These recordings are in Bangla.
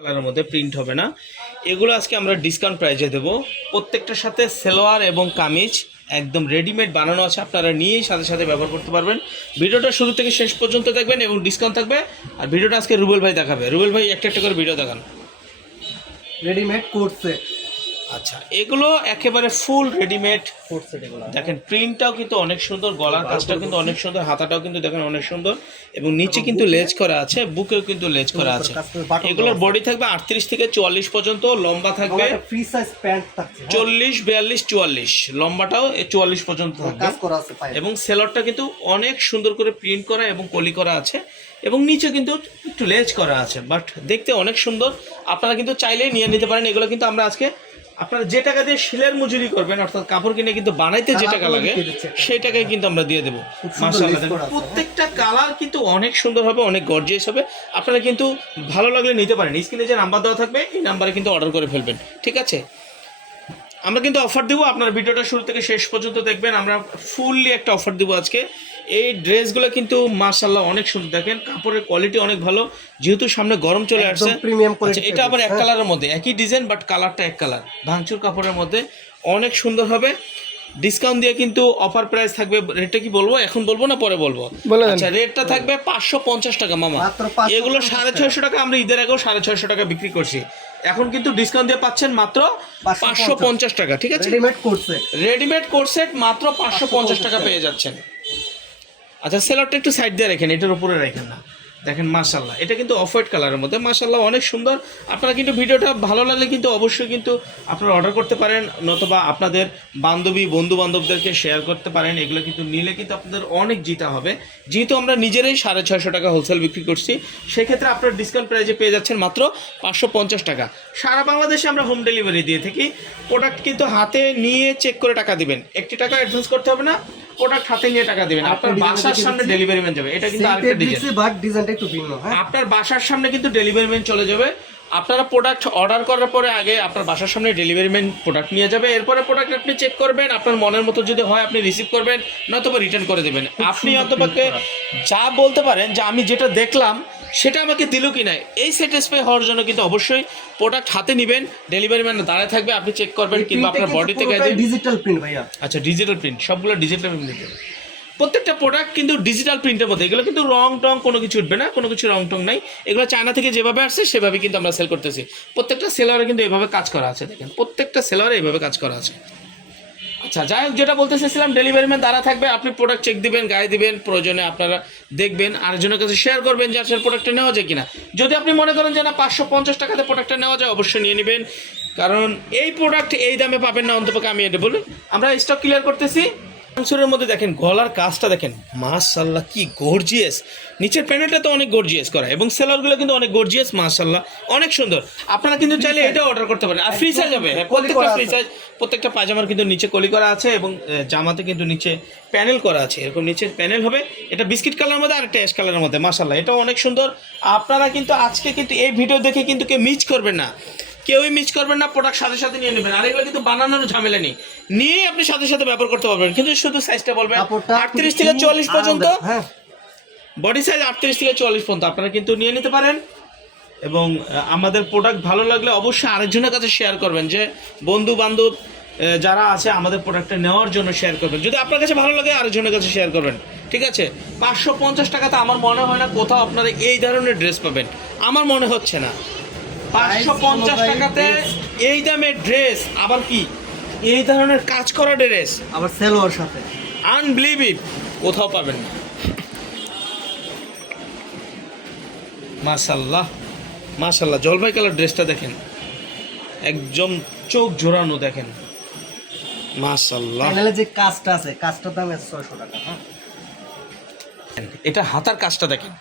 কালারের মধ্যে প্রিন্ট হবে না, এগুলো আজকে আমরা ডিসকাউন্ট প্রাইসে দেবো। প্রত্যেকটার সাথে সালোয়ার এবং কামিজ একদম রেডিমেড বানানো আছে, আপনারা নিয়েই সাথে সাথে ব্যবহার করতে পারবেন। ভিডিওটা শুরু থেকে শেষ পর্যন্ত দেখবেন এবং ডিসকাউন্ট থাকবে। আর ভিডিওটা আজকে রুবেল ভাই দেখাবে। রুবেল ভাই একটা একটা করে ভিডিও দেখান। Readymade coat set. আচ্ছা, এগুলো একেবারে ফুল রেডিমেড কোট সেট এগুলো দেখেন, প্রিন্টটাও কিন্তু অনেক সুন্দর, গলার কাজটাও কিন্তু অনেক সুন্দর, হাতাটাও কিন্তু দেখেন অনেক সুন্দর এবং নিচে কিন্তু লেজ করা আছে, বুকেও কিন্তু লেজ করা আছে। এগুলোর বডি থাকবে 38 থেকে 44 পর্যন্ত, লম্বা থাকবে ফ্রি সাইজ প্যান্ট থাকছে 40 42 44, লম্বাটাও 44 পর্যন্ত থাকবে কাজ করা আছে পায়ে। এবং সেলরটা কিন্তু অনেক সুন্দর করে প্রিন্ট করা এবং কলি করা আছে এবং নিচে কিন্তু একটু লেজ করা আছে, বাট দেখতে অনেক সুন্দর। আপনারা কিন্তু চাইলেই নিয়ে নিতে পারেন। এগুলো কিন্তু আমরা আজকে আপনারা যে টাকা দিয়ে শিলের মজুরি করবেন, অর্থাৎ কাপড় কিনে কিন্তু বানাইতে যে টাকা লাগে সেই টাকায় কিন্তু আমরা দিয়ে দেবো। মাশাআল্লাহ, প্রত্যেকটা কালার কিন্তু অনেক সুন্দর হবে, অনেক গর্জিয়াস হবে। আপনারা কিন্তু ভালো লাগলে নিতে পারেন। স্ক্রিনে যে নাম্বার দেওয়া থাকবে এই নাম্বারে কিন্তু অর্ডার করে ফেলবেন, ঠিক আছে? আমরা কিন্তু অফার দেবো, আপনার ভিডিওটা শুরু থেকে শেষ পর্যন্ত দেখবেন। আমরা ফুললি একটা অফার দেবো আজকে। এই ড্রেসগুলো কিন্তু মাশাআল্লাহ অনেক সুন্দর, দেখেন কাপড়ের কোয়ালিটি অনেক ভালো, যেহেতু সামনে গরম চলে আসছে। প্রিমিয়াম আচ্ছা, কোয়ালিটি। এটা আবার এক কালারের মধ্যে, একই ডিজাইন বাট কালারটা এক কালার, ভাঙচুর কাপড়ের মধ্যে অনেক সুন্দর হবে। ডিসকাউন্ট দিয়ে কিন্তু অফার প্রাইস থাকবে। রেটটা কি বলবো, এখন বলবো না পরে বলবো? আচ্ছা, রেটটা থাকবে 550 টাকা মামা। এগুলো 650 টাকা আমরা ঈদের আগেও 650 টাকা বিক্রি করছি, এখন কিন্তু ডিসকাউন্ট দিয়ে পাচ্ছেন মাত্র 550 টাকা, ঠিক আছে? Readymade coat set, readymade coat set মাত্র 550 টাকা পেয়ে যাচ্ছেন। আচ্ছা, সেলরটা একটু সাইড দিয়ে রাখেন, এটার উপরে রাখেন না। দেখেন মাশাআল্লাহ, এটা কিন্তু অফ হোয়াইট কালারের মধ্যে, মাশাআল্লাহ অনেক সুন্দর। আপনারা কিন্তু ভিডিওটা ভালো লাগলে কিন্তু অবশ্যই কিন্তু আপনারা অর্ডার করতে পারেন, নতুবা আপনাদের বান্ধবী বন্ধু বান্ধবদেরকে শেয়ার করতে পারেন। এগুলো কিন্তু নিলে কিন্তু আপনাদের অনেক জিতা হবে, যেহেতু আমরা নিজেরাই 650 টাকা হোলসেল বিক্রি করছি। সেক্ষেত্রে আপনার ডিসকাউন্ট প্রাইসে পেয়ে যাচ্ছেন মাত্র 550 টাকা। সারা বাংলাদেশে আমরা হোম ডেলিভারি দিয়ে থাকি। প্রোডাক্ট কিন্তু হাতে নিয়ে চেক করে টাকা দিবেন, 1 টাকা অ্যাডভান্স করতে হবে না, প্রোডাক্ট হাতে নিয়ে টাকা দিবেন। আপনার বাসার সামনে ডেলিভারি ম্যান যাবে, এটা কিন্তু আরেকটা ডিজাইন, বাট ডিজাইনটা একটু ভিন্ন। হ্যাঁ, আপনার বাসার সামনে কিন্তু ডেলিভারি ম্যান চলে যাবে। আপনারা প্রোডাক্ট অর্ডার করার পরে আগে আপনার বাসার সামনে ডেলিভারি ম্যান প্রোডাক্ট নিয়ে যাবে, এরপরে প্রোডাক্ট আপনি চেক করবেন, আপনার মনের মতো যদি হয় আপনি রিসিভ করবেন, নয়তো রিটার্ন করে দেবেন। আপনি অন্তপক্ষে যা বলতে পারেন যে আমি যেটা দেখলাম সেটা আমাকে দিল কি না, এই স্যাটিসফাই হওয়ার জন্য কিন্তু অবশ্যই প্রোডাক্ট হাতে নেবেন, ডেলিভারি ম্যান দাঁড়ায় থাকবে, আপনি চেক করবেন কিংবা আপনার বডিতে গায়ে ডিজিটাল প্রিন্ট ভাইয়া। আচ্ছা, ডিজিটাল প্রিন্ট, সবগুলো ডিজিটাল প্রিন্ট। প্রত্যেকটা প্রোডাক্ট কিন্তু ডিজিটাল প্রিন্টের মধ্যে, এগুলো কিন্তু রং টং কোনো কিছু উঠবে না, কোনো কিছু রং টং নাই। এগুলো চায়না থেকে যেভাবে আসছে সেভাবে কিন্তু আমরা সেল করতেছি। প্রত্যেকটা সেলারে কিন্তু এভাবে কাজ করা আছে, দেখেন প্রত্যেকটা সেলারে এইভাবে কাজ করা আছে। আচ্ছা, যাই হোক, যেটা বলতে চাইছিলাম, ডেলিভারি ম্যান দ্বারা থাকবে, আপনি প্রোডাক্ট চেক দিবেন, গায়ে দিবেন, প্রয়োজনে আপনারা দেখবেন, আরেকজনের কাছে শেয়ার করবেন যে আসলে প্রোডাক্টটা নেওয়া যায় কিনা। যদি আপনি মনে করেন যে না 550 টাকাতে প্রোডাক্টটা নেওয়া যায়, অবশ্যই নিয়ে নেবেন, কারণ এই প্রোডাক্ট এই দামে পাবেন না। অন্তপক্ষে আমি এটা বলি, আমরা স্টক ক্লিয়ার করতেছি। মাংসের মধ্যে দেখেন গলার কাজটা দেখেন, মাশাআল্লাহ কি গর্জিয়াস। নিচের প্যানেলটা তো অনেক গর্জিয়াস করা এবং সেলারগুলো কিন্তু অনেক গর্জিয়াস, মাশাআল্লাহ অনেক সুন্দর। আপনারা কিন্তু চাইলে এটা অর্ডার করতে পারেন, আর ফ্রি সাইজ হবে, প্রত্যেকটা ফ্রি সাইজ। প্রত্যেকটা পায়জামার কিন্তু নিচে কলি করা আছে এবং জামাতে কিন্তু নিচে প্যানেল করা আছে, এরকম নিচে প্যানেল হবে। এটা বিস্কিট কালারের মধ্যে আর একটা অ্যাশ কালারের মধ্যে, মাশাআল্লাহ এটাও অনেক সুন্দর। আপনারা কিন্তু আজকে কিন্তু এই ভিডিও দেখে কিন্তু কেউ মিস করবেন না, কেউই মিস করবেন না, প্রোডাক্ট সাথে সাথে নিয়ে নেবেন। আর এগুলো কিন্তু বানানোর ঝামেলা নেই, নিয়ে আপনি সাথে সাথে ব্যবহার করতে পারবেন। কিন্তু শুধু সাইজটা বলবেন 38 থেকে 44 পর্যন্ত, বডি সাইজ 38 থেকে 44 পর্যন্ত আপনারা কিন্তু নিয়ে নিতে পারেন। এবং আমাদের প্রোডাক্ট ভালো লাগলে অবশ্যই আরেকজনের কাছে শেয়ার করবেন, যে বন্ধু বান্ধব যারা আছে আমাদের প্রোডাক্টটা নেওয়ার জন্য শেয়ার করবেন। যদি আপনার কাছে ভালো লাগে আরেকজনের কাছে শেয়ার করবেন, ঠিক আছে? 550 টাকাতে আমার মনে হয় না কোথাও আপনারা এই ধরনের ড্রেস পাবেন, আমার মনে হচ্ছে না। 550 টাকাতে এই দামের ড্রেস, আবার কি এই ধরনের কাজ করা ড্রেস, আবার সেলোয়ার সাথে, আনবিলিভেবল, কোথাও পাবেন না। মাশাআল্লাহ মাশাআল্লাহ, জলপাই কালার ড্রেসটা দেখেন, একদম চোখ জোড়ানো, দেখেন মাশাআল্লাহ। প্যানেলে যে কাজটা আছে, কাজটার দাম 600 টাকা। হ্যাঁ, এটা হাতার কাজটা দেখেন,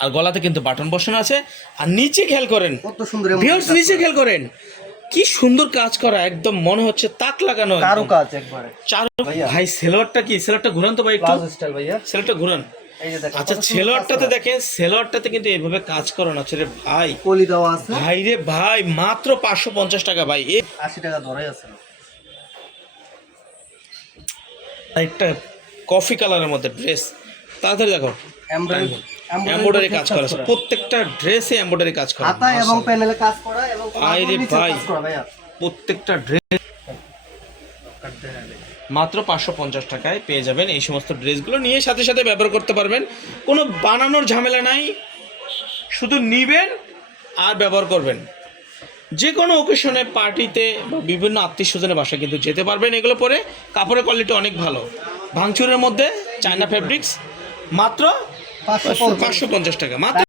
আর গলাতে কিন্তু বাটন বসানো আছে। আর নিচে খেয়াল করেন, কত সুন্দর ভিউয়ার্স, নিচে খেয়াল করেন কি সুন্দর কাজ করা, একদম মনে হচ্ছে তাক লাগানো কারো কাজ একবারে। ভাই সেলোয়ারটা কি, সেলোয়ারটা ঘুরান তো ভাই একটু, প্লাজো স্টাইল ভাইয়া, সেলোয়ারটা ঘুরান। এই যে দেখেন। আচ্ছা, সেলোয়ারটাতে দেখেন, সেলোয়ারটাতে কিন্তু এইভাবে কাজ করানো আছে রে ভাই, কলি দেওয়া আছে ভাই রে ভাই, মাত্র 550 টাকা ভাই। 80 টাকা ধরাই আছে। একটা কফি কালারের মধ্যে ড্রেস, তাড়াতাড়ি দেখো, এমব্রয়ডারি এমব্রয়ডারি কাজ করা আছে, প্রত্যেকটা ড্রেসে এমব্রয়ডারি কাজ করা। হাতা এবং প্যানেলে কাজ করা এবং আরে নিচেও ভাই। কাজ করা ভাইয়া। প্রত্যেকটা ড্রেস মাত্র 550 টাকায় পেয়ে যাবেন। এই সমস্ত ড্রেসগুলো নিয়ে সাথে সাথে ব্যবহার করতে পারবেন, কোনো বানানোর ঝামেলা নাই, শুধু নিবেন আর ব্যবহার করবেন। যে কোনো ওকেশনে, পার্টিতে বা বিভিন্ন আত্মীয় স্বজনের বাসায় কিন্তু যেতে পারবেন এগুলো পরে। কাপড়ের কোয়ালিটি অনেক ভালো, ভাঙচুরের মধ্যে চায়না ফেব্রিক্স, মাত্র 550 550 টাকা মাত্র।